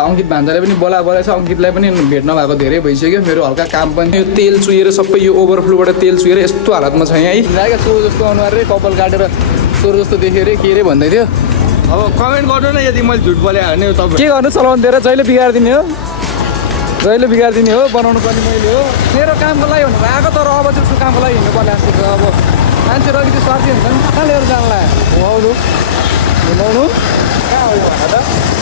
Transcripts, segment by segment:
अंकित भान्जाले पनि बोलाएको छ। अंकितलाई पनि भेट्न भएको धेरै भइसक्यो। मेरो हल्का काम पनि यो तेल चुहेर सबै यो ओभरफ्लोबाट तेल चुहेर यस्तो हालतमा छ यहाँ है। राखेको चोर जस्तो अनुहार रे कपाल काटेर चोर जस्तो देखेँ रे के रे भन्दै थियो। अब कमेन्ट गर्नु न यदि मैले झुट बोले भने तपाईँ के गर्नु चलाउनु दिएर जहिले बिगारिदिने हो, जहिले बिगारिदिने हो। बनाउनु पर्ने मैले हो मेरो कामको लागि भनेर आएको, तर अब चाहिँ उसको कामको लागि हिँड्नु पर्ने जस्तो छ। अब मान्छे अलिकति स्वार्थी हुन्छ नि, कहाँ लिएर जानला हो आउनु बोलाउनु कहाँ हो यो भन त।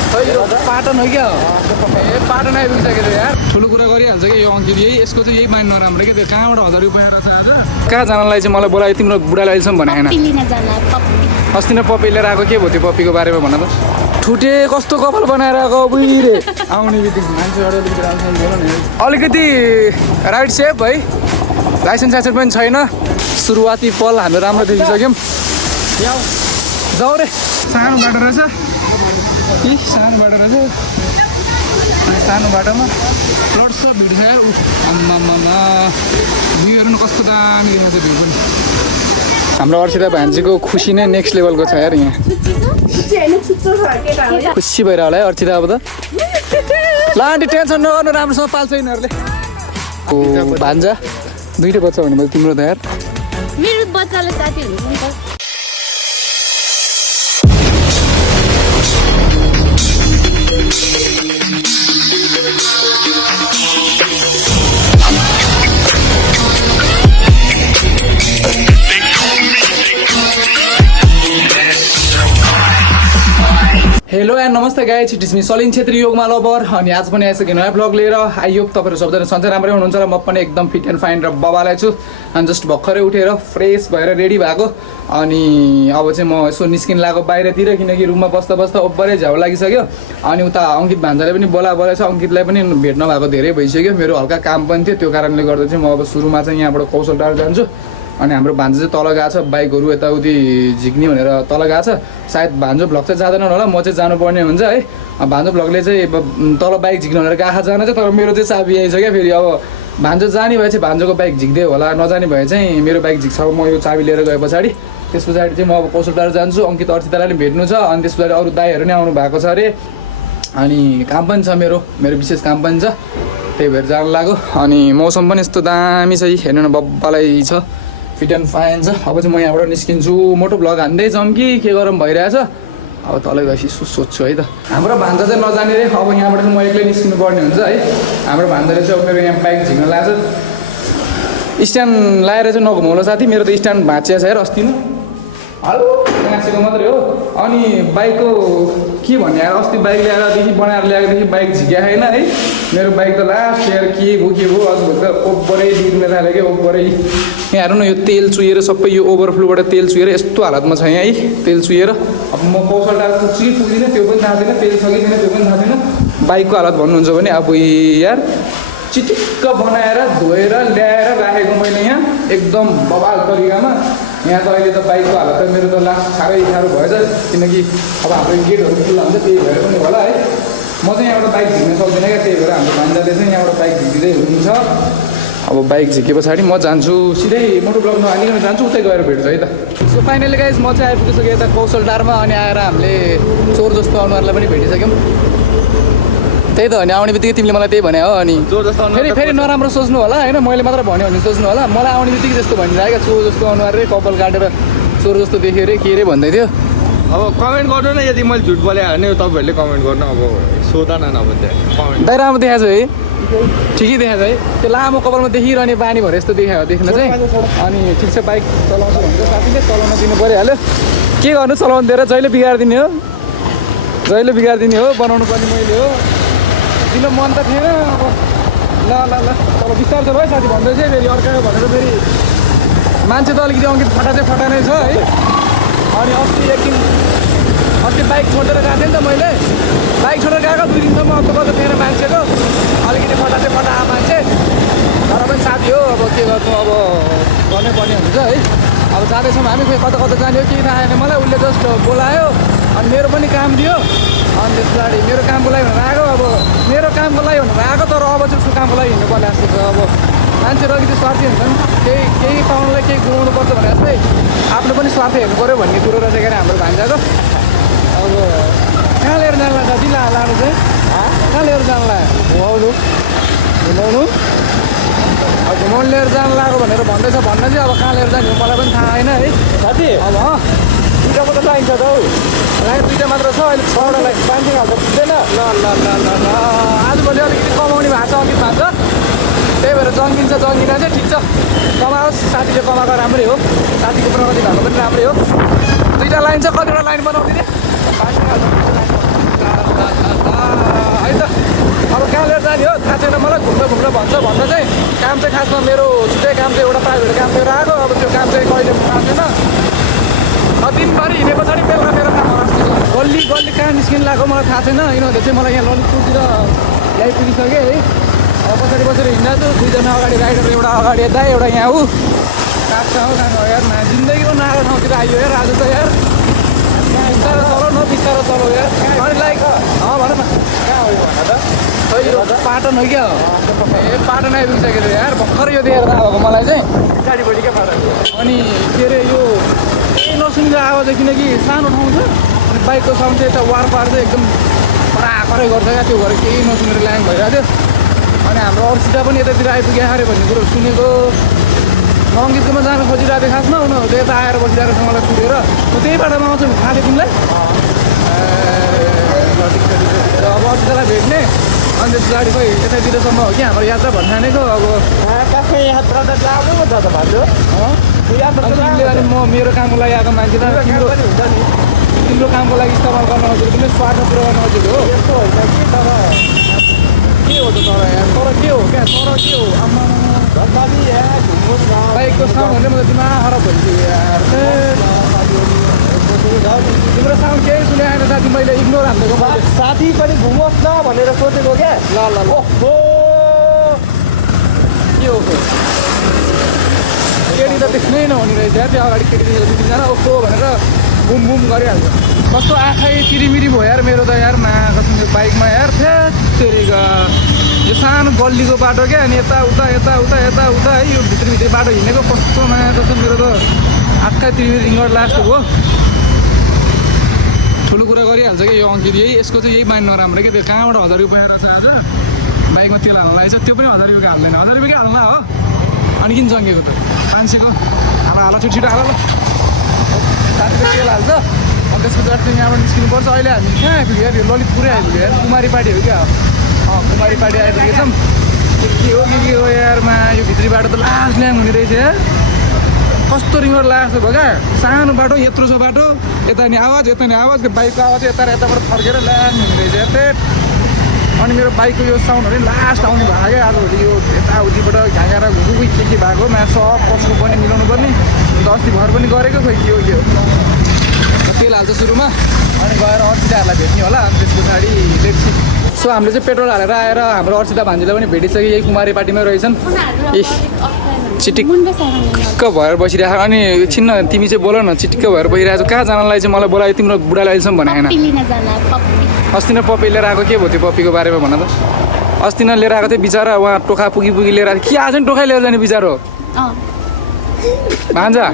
खै यो पाटन हो क्या ए पाटन आइपुगिसक्यो त यार। ठुलो कुरा गरिहाल्छ कि यो अंकित, यही यसको चाहिँ यही मान्नु नराम्रो कि त्यो कहाँबाट 1000 रुपियाँ रहेछ आज। कहाँ जानलाई चाहिँ मलाई बोलायो, तिम्रो बुढाले अहिलेसम्म भने होइन। अस्ति नै पप्पी लिएर आएको, के भयो त्यो पप्पीको बारेमा भन त। ठुटे कस्तो कपाल बनाएर आएको बुइरे आउने बित्तिकै मान्छे अलिकति राम्रोसँग बोल न। अलिकति राइट सेप है, लाइसेन्स साइसेन्स पनि छैन। सुरुवाती पल हाम्रो राम्रो देखिसक्यौँ। जाऊ रे, सानो बाटो रहेछ कि सानो बाटो रहेछ। सानो बाटोमा लड्छ भिड छ यार। आम्मामा भ्यूहरू नि कस्तो दामी देखाउँछ भ्यू पनि। हाम्रो अर्चिता भान्जीको खुसी नै नेक्स्ट लेभलको छ यार यहाँ। खुसी भएर होला है अर्चिता अब त। ल आन्टी टेन्सन नगर्नु, राम्रोसँग पाल्छ यिनीहरूले। भान्जा दुईटै बच्चा भन्नु भयो तिम्रो त यार। मेरो बच्चाले साथी हुन्छ नि त। हेलो एन्ड नमस्ते guys, it is me saline Chhetri योगमा लभर। अनि आज पनि आइसक्यो नयाँ ब्लग लिएर। आई होप तपाईँहरू सबजना सन्चै राम्रै हुनुहुन्छ र म पनि एकदम फिट एन्ड फाइन र बबालाई छु। अनि जस्ट भर्खरै उठेर फ्रेस भएर रेडी भएको। अनि अब चाहिँ म यसो निस्किन लागेको बाहिरतिर, किनकि रुममा बस्दा बस्दा ओभरै झ्याउ लागिसक्यो। अनि उता अंकित भान्जाले पनि बोलाएको छ। अंकितलाई पनि भेट्न भएको धेरै भइसक्यो। मेरो हल्का काम पनि थियो, त्यो कारणले गर्दा चाहिँ म अब सुरुमा चाहिँ यहाँबाट कौशल टाढो जान्छु। अनि हाम्रो भान्जो चाहिँ तल गएको छ, बाइकहरू यताउति झिक्ने भनेर तल गएको छ। सायद भान्जो भ्लग चाहिँ जाँदैनन् होला, म चाहिँ जानुपर्ने हुन्छ है। भान्जो भ्लगले चाहिँ तल बाइक झिक्नु भनेर गएको जान चाहिँ, तर मेरो चाहिँ चाबी आइछ क्या फेरि। अब भान्जो जाने भए चाहिँ भान्जोको बाइक झिक्दै होला, नजाने भए चाहिँ मेरो बाइक झिक्छ। म यो चाबी लिएर गए पछाडि त्यस पछाडि चाहिँ म अब कौशल टाढो जान्छु। अंकित अर्चितालाई पनि भेट्नु छ। अनि त्यस पछाडि अरू दाईहरू नै आउनु भएको छ अरे। अनि काम पनि छ, मेरो विशेष काम पनि छ, त्यही भएर जानु लाग्यो। अनि मौसम पनि यस्तो दामी छ, हेर्नु न बब्बालाई छ, फिट एन्ड फाइन छ। अब चाहिँ म यहाँबाट निस्किन्छु, मोटो भ्लग हान्दै जाउँ कि के गरौँ भइरहेछ। अब तलै गएपछि सोध्छु है त। हाम्रो भान्जा चाहिँ नजाने रे, अब यहाँबाट चाहिँ म एक्लै निस्किनु पर्ने हुन्छ है। हाम्रो भान्जाले चाहिँ अब मेरो यहाँ बाइक झिक्न लाग्छ। स्ट्यान्ड लाएर चाहिँ नघुमाउला साथी, मेरो त स्ट्यान्ड भाँचिया छ यार अस्ति नै। हेलो भाँचेको मात्रै हो। अनि बाइकको के भन्ने यार, अस्ति बाइक ल्याएरदेखि बनाएर ल्याएकोदेखि बाइक झिक्या छैन है। मेरो बाइक त लास्ट यार के भयो अझ ओभरै बिग्रिन थाल्यो कि ओभरै। यहाँ हेर्नु न, यो तेल चुहेर सबै यो ओभरफ्लोबाट तेल चुहेर यस्तो हालतमा छ यहाँ है, तेल चुहेर। अब म कौशल टाढो पुग्छु कि पुग्दिनँ त्यो पनि थाहा छैन, तेल छ कि छैन त्यो पनि थाहा छैन। बाइकको हालत भन्नुहुन्छ भने अब यार चिटिक्क बनाएर धोएर ल्याएर राखेको मैले यहाँ एकदम बबाल तरिकामा। यहाँ त अहिले त बाइकको हालत त मेरो त लास्ट साह्रो भएछ, किनकि अब हाम्रो गेटहरू खुल्ला हुन्छ, त्यही भएर पनि होला है। म चाहिँ यहाँबाट बाइक झिक्न सक्दिनँ क्या, त्यही भएर हाम्रो भान्जाले चाहिँ यहाँबाट बाइक झिक्दै हुनुहुन्छ। अब बाइक झिके पछाडि म जान्छु सिधै मोटो ब्लग नहालिकन जान्छु, उतै गएर भेट्छु है त। सो फाइनली गाइज म चाहिँ आइपुगिसकेँ यता कौशल टारमा। अनि आएर हामीले चोर जस्तो अनुहारलाई पनि भेटिसक्यौँ। त्यही त हो नि, आउने बित्तिकै तिमीले मलाई त्यही भने हो। अनि चोर जस्तो फेरि नराम्रो सोच्नु होला होइन, मैले मात्र भन्यो भने सोच्नु होला। मलाई आउने बित्तिकै त्यस्तो भनिरहेको क्या, चोर जस्तो अनुहार रे कपाल काटेर चोर जस्तो देखेँ रे के रे भन्दै थियो। अब कमेन्ट गर्नु न यदि मैले झुट बोले भने तपाईँहरूले कमेन्ट गर्नु। अब सोधा न अब कमेन्ट दाइ राम्रो देखाएको छ है, ठिकै देखाएको छ है। त्यो लामो कपालमा देखिरहने बानी भएर यस्तो देखायो देख्न चाहिँ। अनि ठिक छ, बाइक चलाउँछु भन्छ साथीले, चलाउन दिनु परिहाल्यो। के गर्नु, चलाउनु दिएर जहिले बिगारिदिने हो, जहिले बिगारिदिने हो। बनाउनु पर्ने मैले हो, दिन मन त थिएन। अब ल ल ल अब बिस्तार त भयो साथी भन्दै चाहिँ फेरि अर्काको भनेर फेरि मान्छे त अलिकति अंकित फटा नै छ है। अनि अस्ति बाइक छोडेर गएको थिएँ नि त मैले, बाइक छोडेर गएको 2 दिनसम्म कता थिएन मान्छेको, अलिकति फटा मान्छे। तर पनि साथी हो, अब के गर्नु, अब गर्नै पर्ने हुन्छ है। अब जाँदैछौँ हामी, खोइ कता जाने हो केही थाहा छैन मलाई। उसले जस्ट बोलायो अनि मेरो पनि काम दियो। अनि त्यस पछाडि मेरो कामको लागि भनेर आएको, अब मेरो कामको लागि भनेर आएको, तर अब चाहिँ उसको कामको लागि हिँड्नुपर्ने जस्तो छ। अब मान्छे अलिकति स्वार्थी हुन्छ नि, केही पाउनलाई केही गुमाउनु पर्छ भने जस्तै आफ्नो पनि स्वार्थ हेर्नु पऱ्यो भन्ने कुरो रहेछ क्या हाम्रो भान्जाको। अब कहाँ लिएर जानु लाग्छ दिला लानु चाहिँ कहाँ लिएर जानु लाग्यो घुमाउनु घुमाउनु लिएर जानु लाग्यो भनेर भन्दैछ भन्न चाहिँ अब कहाँ लिएर जाने हो मलाई पनि थाहा छैन है साथी अब दुईटा मात्रै चाहिन्छ त हौ लाइन दुईवटा मात्र छ अहिले 6वटा लाइन पाँच हाल्छ पुग्दैन ल आजभोलि अलिकति कमाउने भएको छ अलिक भएको छ त्यही भएर जङ्गिन्छ जङ्गिन चाहिँ ठिक छ कमाओस् साथीले कमाएको राम्रै हो साथीको प्रगति भएको पनि राम्रै हो दुईवटा लाइन छ कतिवटा लाइन बनाउने है त अब कहाँ लिएर जाने हो थाहा छैन मलाई घुम्न भन्छ भन्दा चाहिँ काम चाहिँ खासमा मेरो छुट्टै काम चाहिँ एउटा प्राइभेट काम लिएर आएको अब त्यो काम चाहिँ कहिले थाहा छैन दिनभरि हिँडे पछाडि बेलुका मेरो काम जस्तो छ गल्ली गल्ली कहाँ निस्किनु लाग्यो मलाई थाहा छैन यिनीहरूले चाहिँ मलाई यहाँ ललितपुरतिर ल्याइपुगिसकेँ है अब पछाडि पछाडि हिँड्दा छु दुईजना अगाडि राइडर एउटा अगाडि यता एउटा यहाँ ऊ काट्छ हो कहाँ यार जिन्दगीको नआएको ठाउँतिर आइयो यार आज त यार बिस्तारो चलाउ न बिस्तारो चलाउ यार अनि लाइक भन न कहाँ हो यो भन त खै यो पाटन हो क्या ए पाटन आइपुगिसक्यो अरे यार भर्खर यो देखेर आएको मलाई चाहिँ पछाडिपट्टि क्या पाटन अनि के अरे यो केही नसुनिँदो आवाज किनकि सानो ठाउँ छ अनि बाइकको साउन्ड चाहिँ यता वारपार चाहिँ एकदम खराखरै गर्छ क्या त्यो भएर केही नसुनेर ल्याङ भइरहेको थियो अनि हाम्रो अर्सिता पनि यतातिर आइपुग्यो अरे भन्ने कुरो सुनेको रङ्गितकोमा जान खोजिरहेको थियो खासमा उनीहरू यता आएर बसिरहेको छ मलाई कुरेर म त्यही बाटोमा आउँछु थाहा थियो तिमीलाई अब अर्सितालाई भेट्ने अनि त्यस पछाडि खोइ यतैतिरसम्म हो कि हाम्रो यात्रा भन्ठानेको अब काफे यात्रा त लामो हुन्छ त भान्जो तिमीले अनि म मेरो कामको लागि आएको मान्छे त तिम्रो कामको लागि इस्तेमाल गर्न खोजेको तिमीले स्वार्थ पुरा गर्न खोजेको हो यस्तो होइन कि तर के हो त तर यार तर के हो क्या तर के हो आम्मा घरबारी यहाँ घुम्नुहोस् न बाइकको साउन्डहरूले म त दिमाग खराब भइसक्यो यार तिम्रो साउन्ड केही सुने आएन साथी मैले इग्नोर हालिदिएको मैले साथी पनि घुमोस् न भनेर सोचेको क्या ल ओहो के हो केटी त देख्नै नहुने रहेछ यार त्यो अगाडि केटी देखेको दुई तिनजना ओहो भनेर बुम बुम गरिहाल्छ कस्तो आँखै चिरिमिरी भयो यार मेरो त यार कसम यो बाइकमा यार थेत्तेरिका यो सानो गल्लीको बाटो क्या अनि यताउता यताउता यताउता है यो भित्री बाटो हिँडेको कस्तो कसम मेरो त आँखै चिरिमिरी रिङ्गट लाग्छ हो ठुलो कुरा गरिहाल्छ क्या यो अङ्कित यही यसको चाहिँ यही मान्नु नराम्रो कि त्यो कहाँबाट 1000 रुपियाँ रहेछ आज बाइकमा तेल हाल्न लागेछ त्यो पनि 1000 रुपियाँको हाल्दैन 1000 रुपियाँकै हाल्न हो अनि किन जङ्गेको त 500को हाल छिटो हाल ल साथीको तेल हाल्छ अनि त्यस पछाडि चाहिँ यहाँबाट निस्किनुपर्छ अहिले हामी कहाँ आइपुग्यो यार यो ललितपुरै आइपुग्यो यार कुमारी पार्टी हो क्या कुमारी पार्टी आइपुगेछौँ के हो यारमा यो भित्री बाटो त लास्ट ल्याङ हुने रहेछ यार कस्तो रिङ्गर लागेको भयो क्या सानो बाटो यत्रो छ बाटो यता नि आवाज त्यो बाइकको आवाज यताबाट फर्केर ल्याङ हुने रहेछ यार त्यही अनि मेरो बाइकको यो साउन्डहरू लास्ट आउनु भएको क्या आजभोलि यो यताउतिबाट घाँगाएर घुगु के भएको मा सब कसको पनि मिलाउनु पर्ने अन्त अस्ति भर पनि गरेको खोइ के हो तेल हाल्छ सुरुमा अनि गएर अर्सिताहरूलाई भेट्ने होला अनि त्यस पछाडि लेट्सी सो हामीले चाहिँ पेट्रोल हालेर आएर हाम्रो अर्सिता भान्जीलाई पनि भेटिसक्यो यही कुमारी पार्टीमै रहेछन् चिटिक्क भएर बसिरहेको अनि छिन्न तिमी चाहिँ बोल न चिटिक्क भएर बसिरहेको कहाँ जानलाई चाहिँ मलाई बोलायो तिम्रो बुढाले अहिलेसम्म भनेको छैन अस्ति नै पप्पी लिएर आएको के भयो त्यो पप्पीको बारेमा भन त अस्ति नै लिएर आएको थियो बिचरा उहाँ टोखा पुगी लिएर आएको के आज नि टोखा लिएर जाने बिचरा हो भान्जा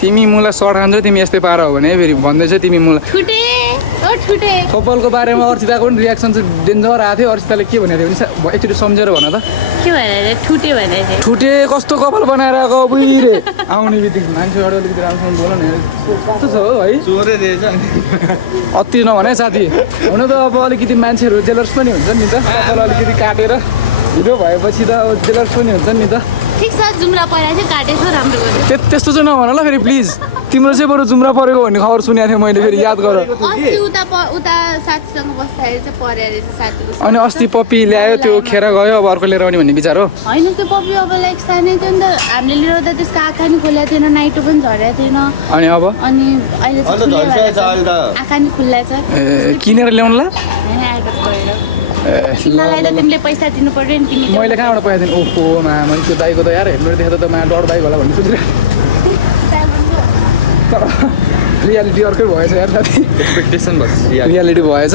तिमी मुला सर्ट खान्छौ तिमी यस्तै पार हो भने फेरि भन्दैछ तिमी मुला कपालको बारेमा अर्सिताको पनि रियाक्सन चाहिँ डेन्जर आएको थियो अर्सिताले के भनेको थियो भने एकचोटि सम्झेर भन त ठुटे कस्तो कपाल बनाएर आएको बुइरे आउने बित्तिकै मान्छेबाट अलिकति राम्रोसँग बोल न कस्तो छ हो है चोरै दिएछ अति नभने साथी हुन त अब अलिकति मान्छेहरू जेलर्स पनि हुन्छ नि त कपाल अलिकति काटेर भिडियो भएपछि त अब जेलर्स पनि हुन्छ नि त त्यस्तो चाहिँ नभन ल फेरि प्लिज तिम्रो चाहिँ बरु जुम्रा परेको भन्ने खबर सुनेको थिएँ मैले फेरि याद गर अनि अस्ति पप्पी ल्यायो त्यो खेर गयो अब अर्को लिएर आउने भन्ने विचार हो होइन त्यो पप्पी अब लाइक सानै थियो नि त हामीले लिएर त त्यसको आँखा नि खोलेको थिएन नाइटो पनि झरेको थिएन अनि अब अनि अहिले आँखा नि खुल्ला छ ए किनेर ल्याउनुला तिमीलाई त तिमीले पैसा दिनु पर्यो नि तिमी मैले कहाँबाट पैसा दिनु ओहो मैले त्यो दाइको त यार हेर्नु देख्दा त डर बाइक होला भन्ने सोचिरहेको तर रियालिटी अर्कै भएछ यार साथी एक्सपेक्टेसन रियालिटी भएछ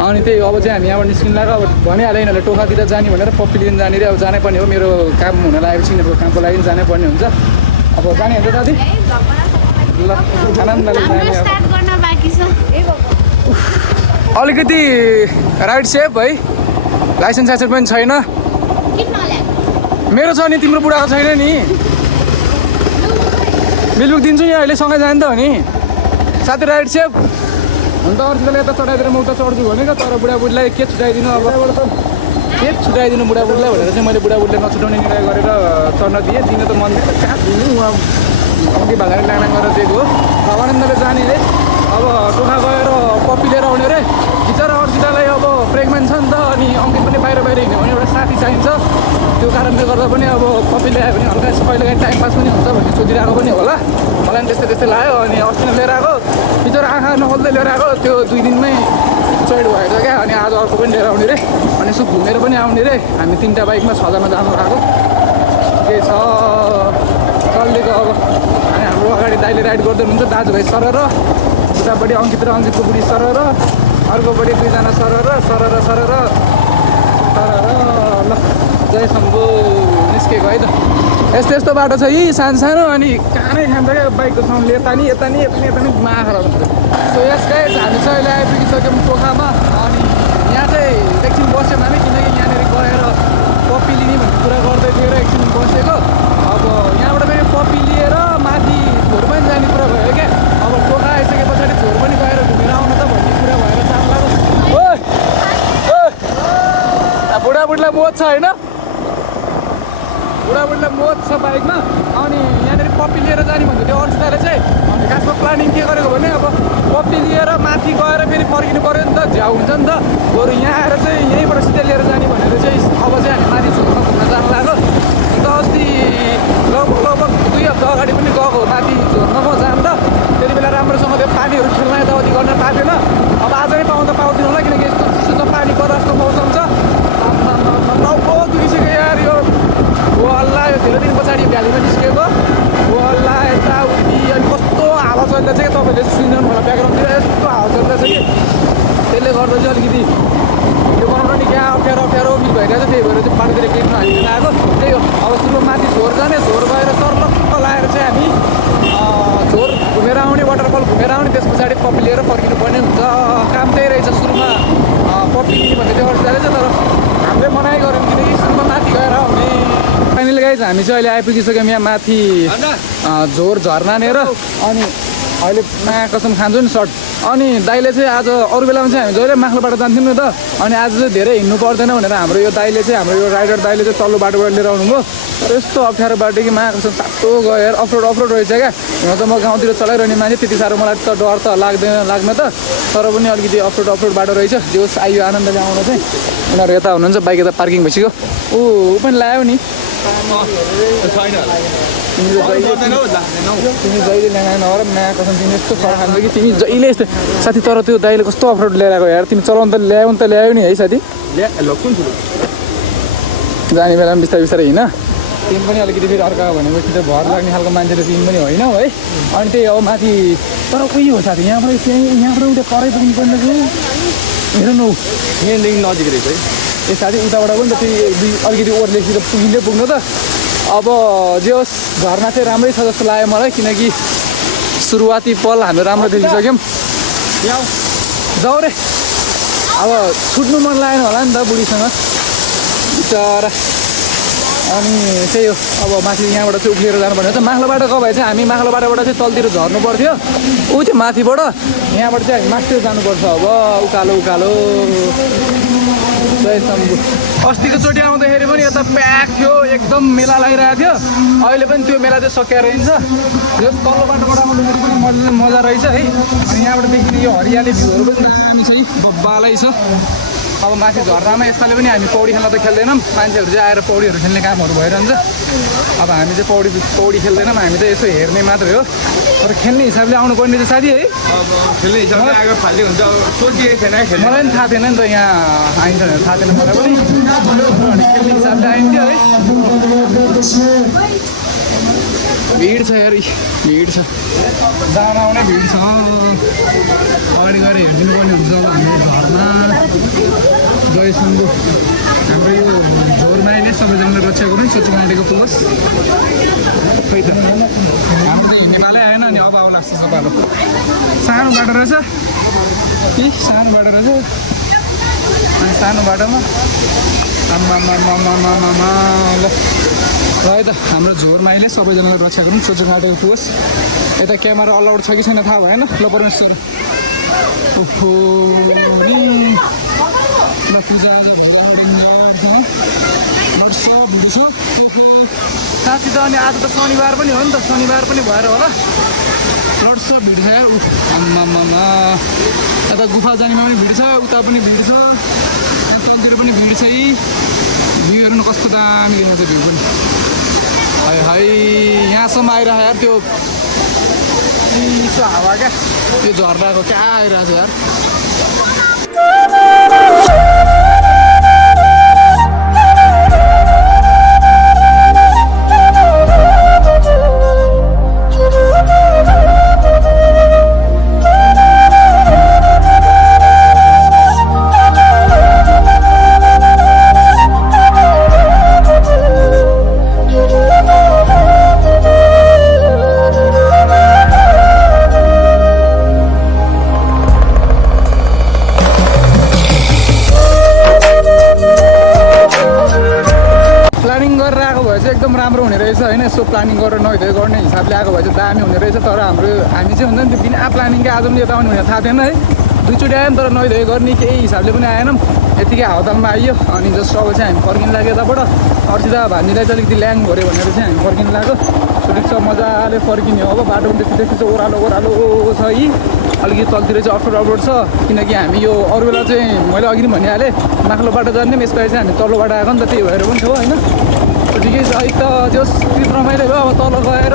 अनि त्यही अब चाहिँ हामी यहाँबाट निस्किनु लाग्यो अब भनिहाल्यो यिनीहरूले टोकातिर जाने भनेर पप्पी लिन जाने अब जानै पर्ने हो मेरो काम हुन लागेपछि यिनीहरूको कामको लागि जानै पर्ने हुन्छ अब जाने हुन्छ साथी ल आनन्दले जाने अलिकति राइट सेप है लाइसेन्स साइसेन्स पनि छैन किन नल्याएको मेरो छ नि तिम्रो बुढाको छैन नि मिलबुक दिन्छु यहाँ अहिले सँगै जाने त हो नि साथी राइट सेप हुन त अर्सितले यता चढाइदिएर म उता चढ्छु भनेको तर बुढाबुढीलाई के छुट्याइदिनु अब के छुट्याइदिनु बुढाबुढीलाई भनेर चाहिँ मैले बुढाबुढीले नछुटाउने निर्णय गरेर चढ्न दिएँ दिन त मन कहाँ दिनु उहाँ अघि भागाले ल्याङ गरेर दिएको हो आनन्दले जाने है अब टोखा गएर पप्पी लिएर आउने रे बिचरा अर्सितालाई अब प्रेग्नेन्ट छ नि त अनि अङ्कित पनि बाहिर हिँड्यो भने एउटा साथी चाहिन्छ त्यो कारणले गर्दा पनि अब पप्पी ल्यायो भने हल्का कहिलेकाहीँ टाइम पास पनि हुन्छ भन्ने सोचिरहेको पनि होला मलाई पनि त्यस्तै त्यस्तै लाग्यो अनि अस्ति लिएर आएको बिचरा आँखा नखोल्दै लिएर आएको त्यो 2 दिनमै चढ भएछ क्या अनि आज अर्को पनि लिएर आउने रे अनि यसो घुमेर पनि आउने रे हामी 3टा बाइकमा 6 जना जानु आएको के छ चल्लेको अब अनि हाम्रो अगाडि दाइले राइड गर्दै हुनुहुन्छ दाजुभाइ सर र उतापट्टि अङ्कित र अङ्कितको बुढी सर र अर्कोपट्टि 2 जना सर र ल जय शम्भु निस्केको है त यस्तो यस्तो बाटो छ यी सानो सानो अनि कानै खान्छ क्या बाइकको साउन्डले यता नि माखरा हुन्छ सो यस गाइस हामी चाहिँ अहिले आइपुगिसक्यौँ टोखामा अनि यहाँ चाहिँ एकछिन बस्यौँ हामी किनकि यहाँनिर गएर पप्पी लिने भन्ने कुरा गर्दै थियो र एकछिन बसेको अब यहाँबाट फेरि पप्पी लिएर माथि झोर पनि जाने कुरा भयो क्या अब टोखा आइसके पछाडि झोर पनि गएर घुमेर आउनु त भन्ने कुरा भएर चाल लाग्यो बुढाबुढीलाई मोज छ होइन बुढाबुढीलाई मोज छ बाइकमा अनि यहाँनिर पप्पी लिएर जाने भन्दै थियो अर्सिताले चाहिँ अनि खासमा प्लानिङ के गरेको भने अब पप्पी लिएर माथि गएर फेरि फर्किनु पऱ्यो नि त झ्याउ हुन्छ नि त बरु यहाँ आएर चाहिँ यहीँबाट सिधै लिएर जाने भनेर चाहिँ अब चाहिँ हामी माथि झोरमा घुम्न जानु लाग्यो अन्त अस्ति लगभग 2 हप्ता अगाडि पनि गएको माथि झोरमा म जानु त त्यति बेला राम्रोसँग त्यो पानीहरू खेल्न यताउति गर्न पाएन अब आज नै पाउँदैन होला किनकि यस्तो चिसो छ पानी बरसको मौसम छ टाउको दुखिसक्यो यार यो वल्ला यो धेरै दिन पछाडि भ्यालीमा निस्केको वल्ला यताउति अनि कस्तो हावा चल्दैछ क्या तपाईँले सुनिरहनु होला ब्याकग्राउन्डतिर यस्तो हावा चल्दैछ कि त्यसले गर्दा चाहिँ अलिकति त्यो बनाउन नि क्या अप्ठ्यारो फिल भइरहेको छ त्यही भएर चाहिँ पानीतिर केही नहालिदिन आएको त्यही हो अब सुरुमा माथि झोर जाने झोर गएर सर्लक्क लगाएर चाहिँ हामी झोर घुमेर आउने वाटरफल घुमेर आउने त्यस पछाडि पप्पी लिएर फर्किनु पर्ने हुन्छ काम त्यही रहेछ सुरुमा पप्पी लिने भन्ने त्यो अर्थ जाँदैछ तर हामीले मनाइ गऱ्यौँ किनकि सुरुमा माथि गएर आउने फाइनली गाइज हामी चाहिँ अहिले आइपुगिसक्यौँ यहाँ माथि झोर झर्नानेर अनि अहिले नयाँ कसम खान्छु नि सर्ट अनि दाइले चाहिँ आज अरू बेलामा चाहिँ हामी जहिले माथिल्लो बाटो जान्थ्यौँ नि त अनि आज चाहिँ धेरै हिँड्नु पर्दैन भनेर हाम्रो यो दाइले चाहिँ हाम्रो यो राइडर दाइले चाहिँ तल्लो बाटोबाट लिएर आउनुभयो तर यस्तो अप्ठ्यारो बाटो कि माया कसम सातो गएर अफरोड रहेछ क्या हुन त म गाउँतिर चलाइरहने मान्छे त्यति साह्रो मलाई त डर त लाग्न त तर पनि अलिकति अफरोड बाटो रहेछ जे होस् आइयो आनन्दले आउन चाहिँ उनीहरू यता हुनुहुन्छ बाइक यता पार्किङ भइसक्यो ऊ पनि ल्यायो नि तिमी जहिले ल्याएन हो र नयाँ कसम तिमी यस्तो फरक खान्छ कि तिमी जहिले यस्तो साथी तर त्यो दाइले कस्तो अफरोड लिएर आएको यार तिमी चलाउनु त ल्यायो नि है साथी जाने बेलामा बिस्तारै हिँड तिमी पनि अलिकति फेरि अर्का भनेपछि त भर लाग्ने खालको मान्छे त तिमी पनि होइनौ है अनि त्यही हो माथि तर कोही हो साथी यहाँबाट उता तरै पुग्नु पर्ने हेर न यहाँदेखि नजिक रहेछ है ए साथी उताबाट पनि त त्यो अलिकति ओर्लेसित पुग्नु त अब जे होस् झर्ना चाहिँ राम्रै छ जस्तो लाग्यो मलाई किनकि सुरुवाती पल हामी राम्रो देखिसक्यौँ जाउँ रे अब छुट्नु मन लागेन होला नि त बुढीसँग बिचरा अनि त्यही हो अब माथि यहाँबाट चाहिँ उक्लिएर जानुपर्ने हुन्छ माथिल्लो बाटो गयो भए चाहिँ हामी माथिल्लो बाटोबाट चाहिँ तलतिर झर्नु पर्थ्यो ऊ त्यो माथिबाट यहाँबाट चाहिँ हामी माथितिर जानुपर्छ अब उकालो जय शम्भु अस्तिको चोटि आउँदाखेरि पनि यता प्याक थियो एकदम मेला लागिरहेको थियो अहिले पनि त्यो मेला चाहिँ सकिएर रहन्छ यो तल्लो बाटोबाट आउँदाखेरि पनि मजा रहेछ है अनि यहाँबाट देखिने यो हरियाली भ्यूहरू पनि दामी छ है बब्बालै छ अब माथि झर्नामा यसपालि पनि हामी पौडी खेल्न त खेल्दैनौँ मान्छेहरू चाहिँ आएर पौडीहरू खेल्ने कामहरू भइरहन्छ अब हामी चाहिँ पौडी खेल्दैनौँ हामी चाहिँ यसो हेर्ने मात्रै हो तर खेल्ने हिसाबले आउनुपर्ने चाहिँ साथी है खेल्ने हिसाबले आएको फाल्टै हुन्छ सोचिएको थिएन मलाई पनि थाहा थिएन नि त यहाँ आइन्छ भनेर थाहा थिएन मलाई पनि खेल्ने हिसाबले आइन्थ्यो है भिड छ यार भिड छ जान आउने भिड छ अगाडि गएर हेरिदिनु पर्ने हुन्छ अब हामीले झर्ना जय शम्भु हाम्रो यो झोरमा नै सबैजनाले रक्षा गरौँ सोचेको आँटेको पुगोस् खै त हाम्रो त हिँड्ने पालै आएन अनि अब आउला जस्तो पालो सानो बाटो रहेछ सानो बाटो रहेछ अनि सानो बाटोमा आम्मामामामामामा ल है त हाम्रो झोर माइले सबैजनालाई रक्षा गरौँ सोचेको आँटेको पुगोस् यता क्यामेरा अलाउड छ कि छैन थाहा भएन ल परमेश्वर ओहो ल पूजा साँच्ची त अनि आज त शनिबार पनि हो नि त शनिबार पनि भएर होला लड्छ भिड छ यार आम्मामा यता गुफा जानेमा पनि भिड छ उता पनि भिड छ त्यहाँतिर पनि भिड छ यी भ्यू हेर्नु कस्तो दामी देखाएको छ भ्यू पनि है है यहाँसम्म आइरह यार त्यो चिसो हावा क्या त्यो झर्दाको क्या आइरहेको छ यार एकदम राम्रो हुने रहेछ होइन यसो प्लानिङ गरेर नभए गर्ने हिसाबले आएको भए चाहिँ दामी हुने रहेछ तर हामी चाहिँ हुन्छ नि त्यो बिना प्लानिङकै आज पनि यता आउनु भनेर थाहा थिएन है दुईचोटि आयौँ तर नभए गर्ने केही हिसाबले पनि आएनौँ यतिकै हावातालमा आइयो अनि जस्ट अब चाहिँ हामी फर्किनु लाग्यो यताबाट अर्सित भान्जीलाई चाहिँ अलिकति ल्याङ भऱ्यो भनेर चाहिँ हामी फर्किनु लाग्यो ठिक छ मजाले फर्किने हो अब बाटो पनि त्यस्तो ओह्रालो ओह्रालो छ यी अलिकति तलतिर चाहिँ अप्ठ्यारो छ किनकि हामी यो अरू बेला चाहिँ मैले अघि नै भनिहालेँ माथिल्लो बाटो जाने यसपालि चाहिँ हामी तल्लो बाटो आएको नि त त्यही भएर पनि थियो होइन ठिकै छ है त त्यो ट्रिप रमाइलो भयो अब तल गएर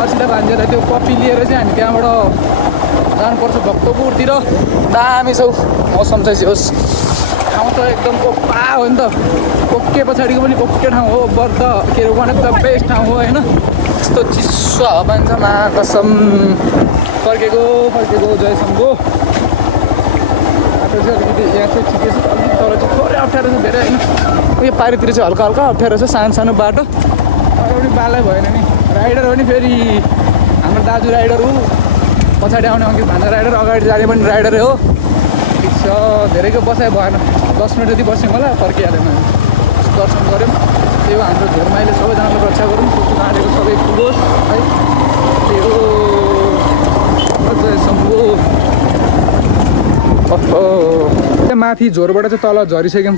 अर्सित भान्जीलाई त्यो कपी लिएर चाहिँ हामी त्यहाँबाट जानुपर्छ भक्तपुरतिर दामी छ मौसम चाहिँ होस् ठाउँ त एकदम ओप्पा हो नि त ओके पछाडिको पनि ओके ठाउँ हो बर्द के अरे वान अफ द बेस्ट ठाउँ हो होइन यस्तो चिसो हावा पान्छ मा कसम फर्केको जय शम्भो बाटो चाहिँ अलिकति यहाँ चाहिँ ठिकै छ अलिकति तल चाहिँ थोरै अप्ठ्यारो छ धेरै होइन उयो पारितिर चाहिँ हल्का हल्का अप्ठ्यारो छ सानो सानो बाटो अगाडि बालै भएन नि राइडर हो नि फेरि हाम्रो दाजु राइडर हो पछाडि आउने अङ्कित भान्जा राइडर अगाडि जाने पनि राइडरै हो ठिक छ धेरैको बसाइ भएन 10 मिनट जति बस्यौँ होला फर्किहाल्यौँ हामी दर्शन गऱ्यौँ त्यही हो हाम्रो झोरमाइले सबैजनालाई रक्षा गरौँ सोच्नु आँटेको सबै पुगोस् है त्यही हो जय शम्भो माथि झोरबाट चाहिँ तल झरिसक्यौँ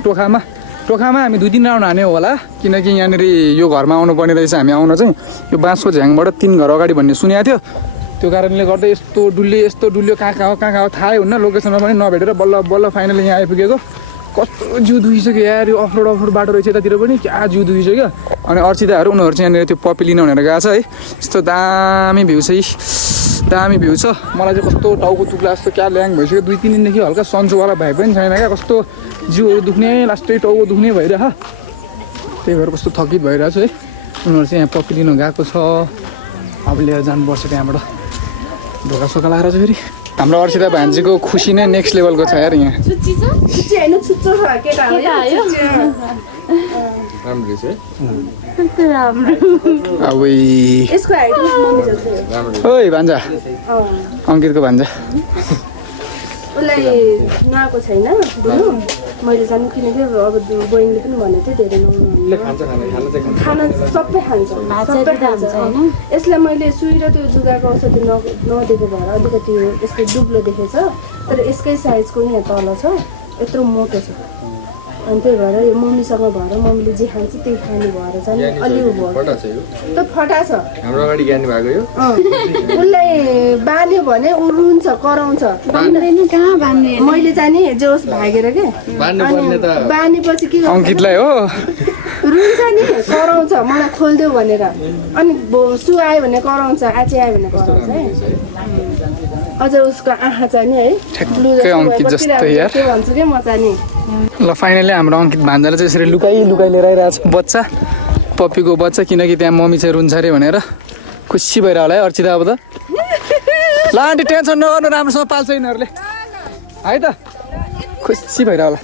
टोखामा हामी 2-3 राउन्ड हान्यो होला किनकि यहाँनिर यो घरमा आउनु पर्ने रहेछ हामी आउन चाहिँ यो बाँसको झ्याङबाट 3 घर अगाडि भन्ने सुनेको थियो त्यो कारणले गर्दा यस्तो डुल्यो कहाँ हो थाहै हुन्न लोकेसनमा पनि नभेटेर बल्ल फाइनली यहाँ आइपुगेको कस्तो जिउ दुखिसक्यो यार यो अफरोड बाटो रहेछ यतातिर पनि क्या जिउ दुखिसक्यो अनि अर्चिताहरू उनीहरू चाहिँ यहाँनिर त्यो पप्पी लिन भनेर गएको छ है यस्तो दामी भ्यू छ दामी भ्यू छ मलाई चाहिँ कस्तो टाउको दुख्ला जस्तो क्या ल्याङ भइसक्यो 2-3 दिनदेखि हल्का सन्चोवाला भए पनि छैन क्या कस्तो जिउहरू दुख्ने लास्टै टाउको दुख्ने भइरह त्यही भएर कस्तो थकित भइरहेको छ है उनीहरू चाहिँ यहाँ पप्पी लिन गएको छ अब लिएर जानुपर्छ त्यहाँबाट ढोका लगाएर चाहिँ फेरि हाम्रो अर्सिता भान्जीको खुसी नै नेक्स्ट लेभलको छ यार यहाँ ओइ भान्जा अङ्कितको भान्जा उसलाई नआएको छैन मैले जानु किनकि अब बहिनीले पनि भनेको थियो धेरै खाना सबै खान्छ यसलाई मैले सुई र त्यो जुगाको औषधि नदेखेको भएर अलिकति यसको दुब्लो देखेछ तर यसकै साइजको यहाँ तल छ यत्रो मोटो छ अनि त्यही भएर यो मम्मीसँग भएर मम्मीले जे खान्छ त्यही खाने भएर चाहिँ अलि भयो त फटा छ हाम्रो अगाडि ज्ञानी भएको यो उसलाई बान्यो भने ऊ रुन्छ कराउँछ मैले चाहिँ नि जोस भागेर के बानेपछि के अङ्कितलाई हो रुन्छ नि कराउँछ मलाई खोलिदेऊ भनेर अनि सु आयो भने कराउँछ आचे आयो भने कराउँछ है अझ उसको आँखा चाहिँ नि है अङ्कित जस्तो यार के भन्छु के म चाहिँ नि ल फाइनली हाम्रो अङ्कित भान्जाले चाहिँ यसरी लुकाइ लिएर आइरहेको छ बच्चा पप्पीको बच्चा किनकि त्यहाँ मम्मी चाहिँ रुन्छ अरे भनेर खुसी भइरह होला है अर्चिता अब त ल आन्टी टेन्सन नगर्नु राम्रोसँग पाल्छ यिनीहरूले है त खुसी भइरह होला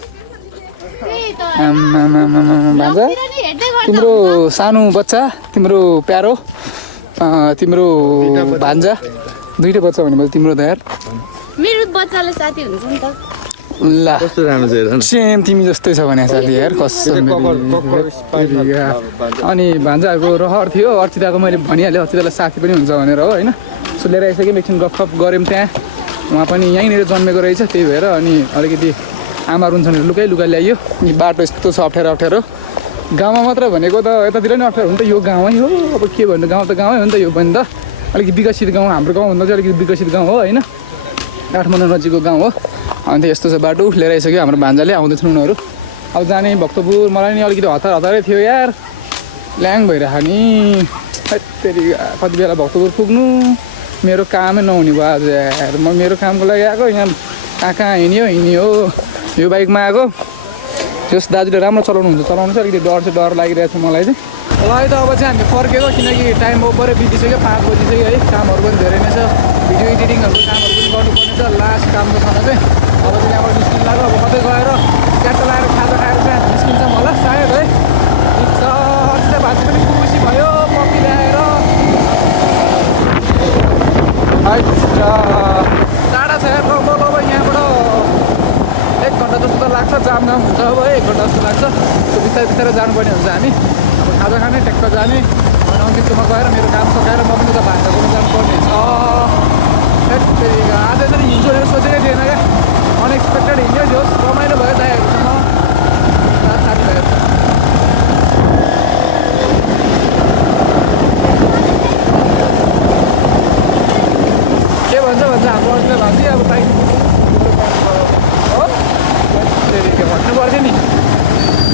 भान्जा हेर्दै गर्दा तिम्रो सानो बच्चा तिम्रो प्यारो तिम्रो भान्जा दुईटा बच्चा भने मैले तिम्रो त यार मेरो बच्चाले साथी हुन्छ नि त ल कस्तो राम्रो छ हेर न सेम तिमी जस्तै छ भने साथी यार कसम अनि भान्जाहरूको रहर थियो अर्चिताको मैले भनिहालेँ अर्चितालाई साथी पनि हुन्छ भनेर हो होइन सो लिएर आइसक्यौँ एकछिन गफगफ गऱ्यौँ त्यहाँ उहाँ पनि यहीँनिर जन्मेको रहेछ त्यही भएर अनि अलिकति आमा रुन्छ भने लुकै लुगा ल्याइयो अनि बाटो यस्तो छ अप्ठ्यारो गाउँमा मात्र भनेको त यतातिर नि अप्ठ्यारो हुन्छ यो गाउँै हो अब के भन्नु गाउँ त गाउँै हो नि त यो पनि त अलिकति विकसित गाउँ हाम्रो गाउँभन्दा चाहिँ अलिकति विकसित गाउँ हो होइन काठमाडौँ नजिकको गाउँ हो अन्त यस्तो छ बाटो लिएर आइसक्यो हाम्रो भान्जाले आउँदैछन् उनीहरू अब जाने भक्तपुर मलाई नि अलिकति हतारै थियो यार ल्याङ भइरहेको नि फेरि कति बेला भक्तपुर पुग्नु मेरो कामै नहुने भयो आज यार म मेरो कामको लागि आएको यहाँ कहाँ हिँड्यो यो बाइकमा आएको त्यस दाजुले राम्रो चलाउनुहुन्छ चलाउनु चाहिँ अलिकति डर लागिरहेको छ मलाई चाहिँ ल है त अब चाहिँ हामी फर्केको किनकि टाइम ओभरै बितिसक्यो 5 बजिसक्यो है कामहरू पनि धेरै नै छ भिडियो एडिटिङहरूको कामहरू पनि गर्नुपर्ने छ लास्ट कामको खाना चाहिँ अब चाहिँ यहाँबाट निस्किनु लाग्यो अब कतै गएर ट्याक्टर लगाएर खाजा खाएर चाहिँ हामी निस्किन्छौँ होला सायद है ठिक छ अर्चिता भाजी पनि खुसी भयो पप्पी ल्याएर टाढा छ यार अब यहाँबाट 1 घन्टा जस्तो त लाग्छ जाम हुन्छ अब 1 घन्टा जस्तो लाग्छ त्यो बिस्तारै जानुपर्ने हुन्छ हामी अब खाजा खाने ट्याक्टर जाने अनि अङ्कितकोमा गएर मेरो काम सकाएर म पनि त भान्जा गर्नु जानुपर्ने छ आज चाहिँ हिँड्छु भनेर सोचेकै थिएन क्या अनएक्सपेक्टेड हिँड्यो जोस् रमाइलो भयो दाइहरूसँग साथीभाइहरू के भन्छ हाम्रो अर्जुनले भान्जी अब टाइम हो भन्नु पर्थ्यो नि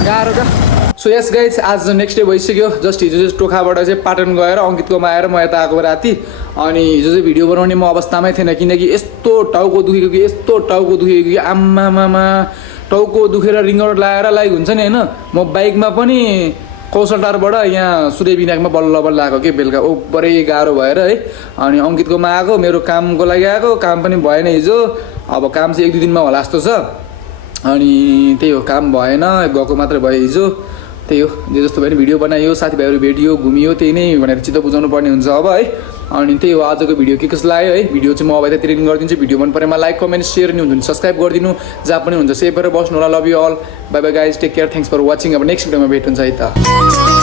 गाह्रो क्या सो यस गाइज आज नेक्स्ट डे भइसक्यो जस्ट हिजो चाहिँ टोखाबाट चाहिँ पाटन गएर अङ्कितकोमा आएर म यता आएको राति अनि हिजो चाहिँ भिडियो बनाउने म अवस्थामै थिएन किनकि यस्तो टाउको दुखेको कि आम्मामा टाउको दुखेर रिङ्गर लाएर हुन्छ नि होइन म बाइकमा पनि कौशलटारबाट यहाँ सूर्यविनायकमा बल्ल आएको कि बेलुका ओभरै गाह्रो भएर है अनि अङ्कितकोमा आएको मेरो कामको लागि आएको काम पनि भएन हिजो अब काम चाहिँ 1-2 दिनमा होला जस्तो छ अनि त्यही हो काम भएन गएको मात्रै भयो हिजो त्यही हो जे जस्तो भयो नि भिडियो बनायो साथीभाइहरू भेटियो घुमियो त्यही नै भनेर चित्त बुझाउनु पर्ने हुन्छ अब है अनि त्यही हो आजको भिडियो के कस्तो लाग्यो है भिडियो चाहिँ म अब यतातिर गरिदिन्छु भिडियो मन परेमा लाइक कमेन्ट सेयर नि हुन्छ सब्सक्राइब गरिदिनु जहाँ पनि हुन्छ सेभ गरेर बस्नु होला love you all bye bye guys take care thanks for watching अब नेक्स्ट भिडियोमा भेट हुन्छ है त